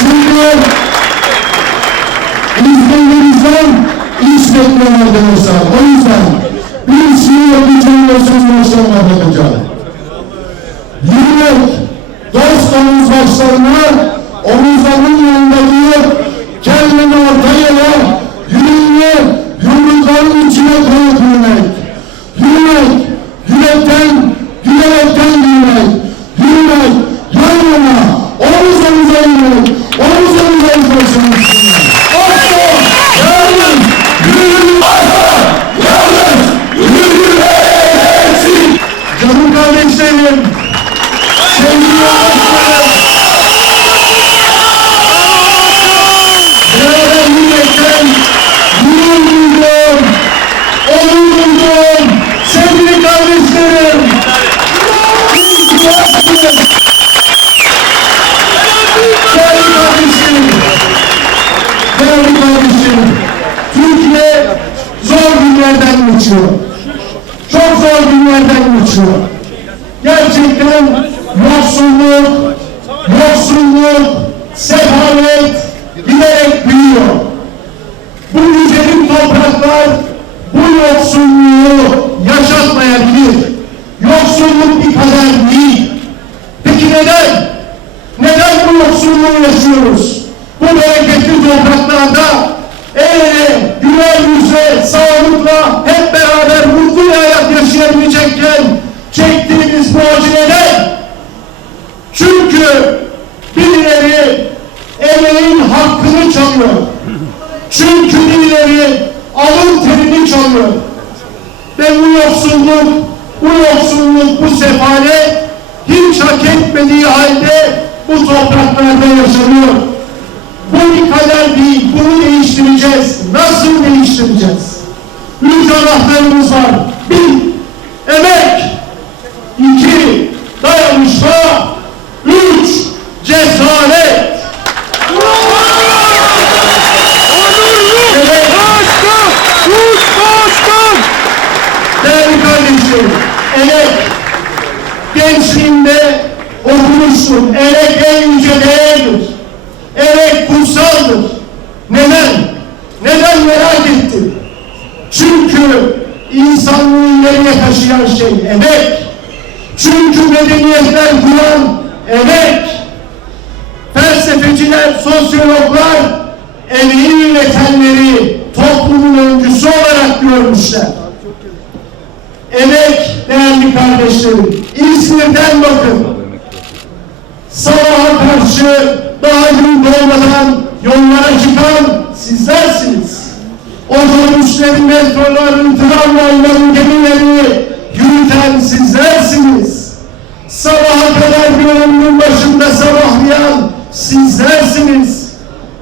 Şimdi izleyicilerimizden iş bekliyor arkadaşlar. O yüzden bir şiir okuyacağım ve söz başlarına bakacağım. Yürümek, dost başlarına, omuzlarının yanındaki kendini ortaya yüreğini yumrukların içine koyup yürümek. Yürümek, yürekten, yürekten yürümek. Yürümek, yan yana, omuz omuza yürümek. Omuz omuza yürümek. Asla, yalnız, yürümek. Asla, yalnız, yürümek. Canım kardeşlerim, sevgili arkadaşlarım, Beraber yürümekten gurur duydum, onur duydum, sevgili kardeşlerim. Siz varsınız. Değerli kardeşim, değerli kardeşim, Türkiye zor günlerden geçiyor. Çok zor günlerden geçiyor. Gerçekten yoksulluk, yoksulluk, sefalet giderek büyüyor. Bu güzelim topraklar bu yoksulluğu yaşatmayabilir. Yoksulluk bir kader değil. Peki neden? Neden bu yoksulluğu yaşıyoruz? Yoksulluk, bu sefalet hiç hak etmediği halde bu topraklarda yaşanıyor. Bu bir kader değil, bunu değiştireceğiz. Nasıl değiştireceğiz? Üç anahtarımız var. Bir, emek. İki, dayanışma. Üç, cesaret. Evet. Değerli kardeşim, emek gençliğinde okumuştum. Emek en yüce değerdir. Emek kutsaldır. Neden? Neden merak ettim? Çünkü insanlığı ileriye taşıyan şey emek. Çünkü medeniyetler kuran emek. Felsefeciler, sosyologlar emeği yönetenleri toplumun öncüsü olarak görmüşler. emek değerli kardeşlerim. İzmir'den bakın. Sabaha karşı daha gün doğmadan yollara çıkan sizlersiniz. Otobüslerin, metroların, tramvayların, gemileri yürüten sizlersiniz. Sabaha kadar bir ömrün başında sabahlayan sizlersiniz.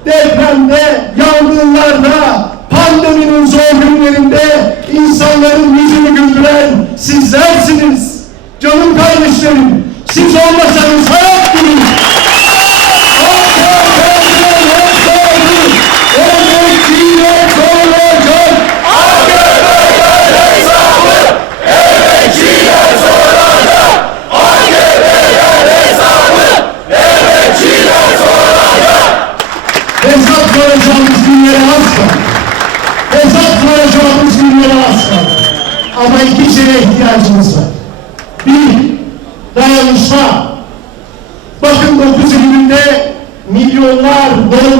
Depremde, yangınlarda, pandeminin zor günlerinde insanların yüzünü güldüren sizlersiniz. Canım kardeşlerim, siz olmasanız hayat durur. Hesap soracağımız günlere az kaldı. Hesap soracağımız günlere az kaldı. Ama iki şeye ihtiyacımız var. Dayanışma. Bakın 9 Eylül'de milyonlar doldurdu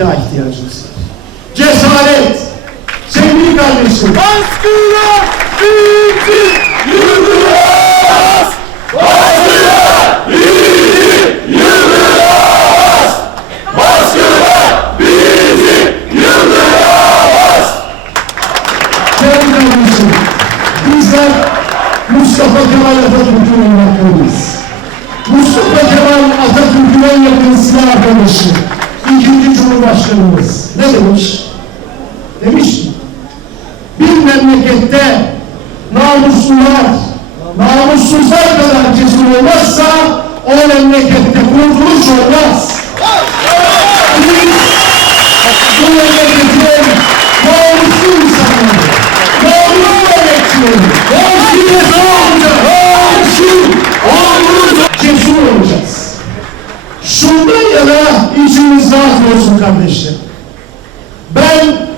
daha ihtiyacımız var. Cesaret. Sevgili kardeşim. Baskıya bizi yürüyoruz. Baskıya bizi yürüyoruz. Baskıya bizi yürüyoruz. Sevgili kardeşim. Bizler Mustafa Kemal Atatürk'ün evlatlarıyız. Mustafa Kemal Atatürk'ün en yakın silah arkadaşı. İkinci Cumhurbaşkanımız. Ne demiş? Demiş ki, bir memlekette namuslular, namussuzlar kadar cesur olmazsa o memlekette kurtuluş olmaz. Biz bu memleketin namuslu insanları, namuslu emekçileri, namuslu cesur olacak, namuslu olacak, cesur olacağız. Şundan yana içimiz rahat olsun kardeşler. Ben